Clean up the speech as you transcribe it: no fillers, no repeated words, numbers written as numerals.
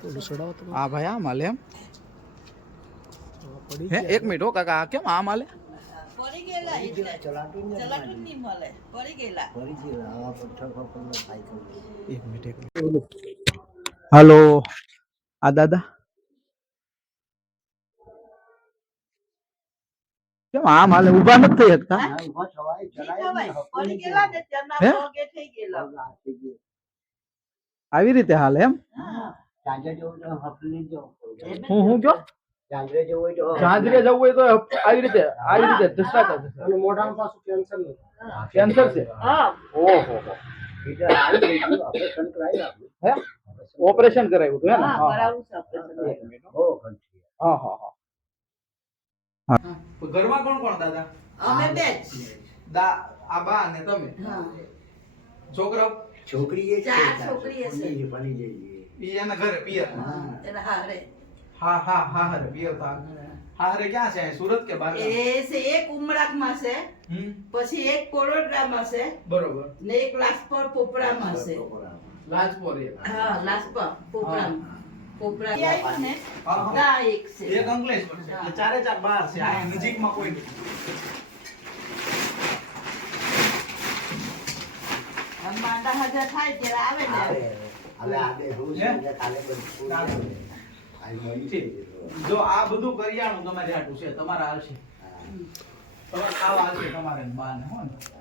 ઓલું સડાવો તો હા ભાઈ આ માલે એમ પડી હે એક મિનિટ હો કાકા આ કેમ આ માલે પડી ગયેલા એટલે ચલાટું નહીં મળે પડી ગયેલા આવા પથ્થર પર સાયકલ એક મિનિટ હાલો આ દાદા કેમ આમ હાલે ઊભા નથી થઈ શકતા પડી ગયેલા ને ત્યાંના પગે થઈ ગયેલા આવી રીતે હાલે એમ હું કયો ચાંદરે જવું હોય તો ચાંદરે જવું હોય તો આવી રીતે દસતા અને મોઢામાં પાછું કેન્સર નથી કેન્સર છે હા ઓહો ઓપરેશન કરાવી આપણે હે ઓપરેશન કરાવ્યું હતું હે ને હા કરાવું છે ઓપરેશન હા હા હા ઘરમાં કોણ કોણ દાદા અમે બે જ આ બા અને તમે હા છોકરી એ ચાર છોકરી છે બની જઈએ ઈ એના ઘરે પિયર એના હારે હા હરે પિયર તા હા હરે ક્યાં છે સુરત કે બહાર એ છે એક ઉમરાકમાં છે પછી એક કોરોડરામાં છે બરોબર ને એક લાજપોર પોપડામાં છે લાજપોર હા લાજપોર પોપડા આવ્યું ને હા. તા એક છે એક અંકલેશ્વર છે એટલે ચારે ચાર બહાર છે આ નજીકમાં કોઈ નહીં આમ માંડા હાજર થાય ત્યારે આવે ને હવે આગે હું છે કાલે બધું જો આ બધું કરિયાણું તમારે આટું છે તમારા હાલશે તમારે ખાવા હાલશે તમારે બાને હો ને